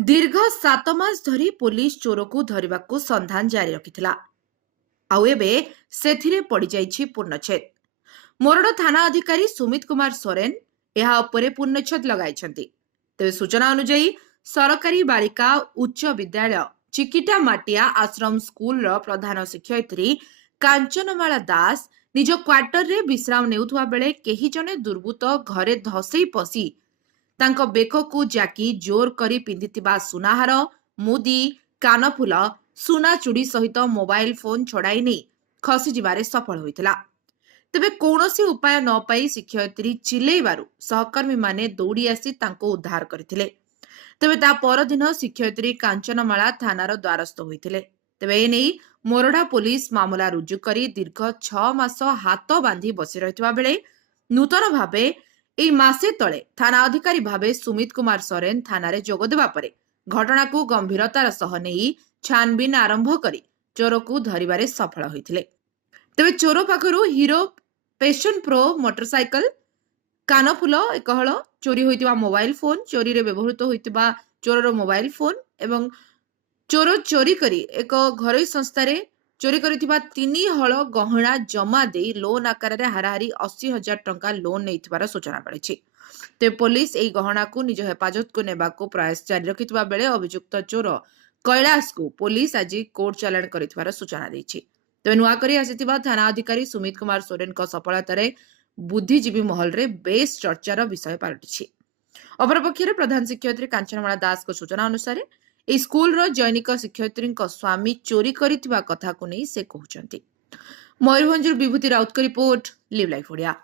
दीर्घ 7 मास धरी पुलिस चोर को धरने को संधान जारी रखिथिला। आउ एबे सेथिरे पड़ी जाइछि पूर्णछेद। मोरड थाना अधिकारी सुमित कुमार सोरेन ଏହା ଉପରେ ପୂର୍ଣ୍ଣଛେଦ ଲଗାଇଛନ୍ତି। ତେବେ ସୂଚନା ଅନୁଯାୟୀ ସରକାରୀ ବାଳିକା ଉଚ୍ଚ ବିଦ୍ୟାଳୟ ଚିକିଟା ମାଟିଆ ଆଶ୍ରମ ସ୍କୁଲର ପ୍ରଧାନ ଶିକ୍ଷୟିତ୍ରୀ କାଞ୍ଚନମାଳା ଦାସ ନିଜ କ୍ୱାର୍ଟରରେ ବିଶ୍ରାମ ନେଉଥିବା ବେଳେ କେହି ଜଣେ ଦୁର୍ବୃତ୍ତ ଘରେ ଧସେଇ ପଶି ତାଙ୍କ ବେକକୁ ଜାକି ଜୋର କରି ପିନ୍ଧିଥିବା ସୁନାହାର, ମୁଦି, କାନଫୁଲ, ସୁନା ଚୁଡ଼ି ସହିତ ମୋବାଇଲ ଫୋନ ଛଡ଼ାଇ ନେଇ ଖସିଯିବାରେ ସଫଳ ହୋଇଥିଲା। ତେବେ କୌଣସି ଉପାୟ ନ ପାଇ ଶିକ୍ଷୟିତ୍ରୀ ଚିଲେଇବାରୁ ସହକର୍ମୀମାନେ ଦୌଡ଼ି ଆସି ତାଙ୍କୁ ଉଦ୍ଧାର କରିଥିଲେ। ତେବେ ତା ପରଦିନ ଶିକ୍ଷୟିତ୍ରୀ କାଞ୍ଚନମାଳା ଥାନାର ଦ୍ୱାରସ୍ଥ ହୋଇଥିଲେ। ତେବେ ଏନେଇ ମୋରଡା ପୋଲିସ ମାମଲା ରୁଜୁ କରି ଦୀର୍ଘ 6 ମାସ ହାତ ବାନ୍ଧି ବସି ରହିଥିବା ବେଳେ ନୂତନ ଭାବେ ଏହି ମାସେ ତଳେ ଥାନା ଅଧିକାରୀ ଭାବେ ସୁମିତ କୁମାର ସୋରେନ ଥାନାରେ ଯୋଗ ଦେବା ପରେ ଘଟଣାକୁ ଗମ୍ଭୀରତାର ସହ ନେଇ ଛାନବିନ ଆରମ୍ଭ କରି ଚୋରକୁ ଧରିବାରେ ସଫଳ ହୋଇଥିଲେ। ତେବେ ଚୋର ପାଖରୁ ହିରୋ पैशन प्रो मोटरसाइकल, कानफुल एक हल, चोरी होइतिबा मोबाइल फोन, चोरी रे व्यवहृत होइतिबा चोरर मोबाइल फोन एवं चोर चोरी करी एक घरोई संस्था रे चोरी करितिबा 3 हल गहना जमा दे लोन आकार रे हाराहारी 80,000 टंका लोन नैथिबार सूचना मिली। ते पुलिस एई गहना को निज हेफाजत को नेबाको प्रयास जारी रखितिबा बेले अभियुक्त चोर कैलाश को पुलिस आज कोर्ट चालाण करितिबार सूचना दैछि। तेज नुआकरी आसिथिबा थाना अधिकारी सुमित कुमार सोरेन सफलतार बुद्धिजीवी महल रे बेस चर्चार विषय पलटि। अपरपक्षे प्रधान शिक्षयित्री कांचनमाला दास को सूचना अनुसार ए स्कूल जैनिक शिक्षयित्री स्वामी चोरी करिथिबा कथा को नहीं से कहउछंती। Mayurbhanj Bibhuti Raut report, live life Odia.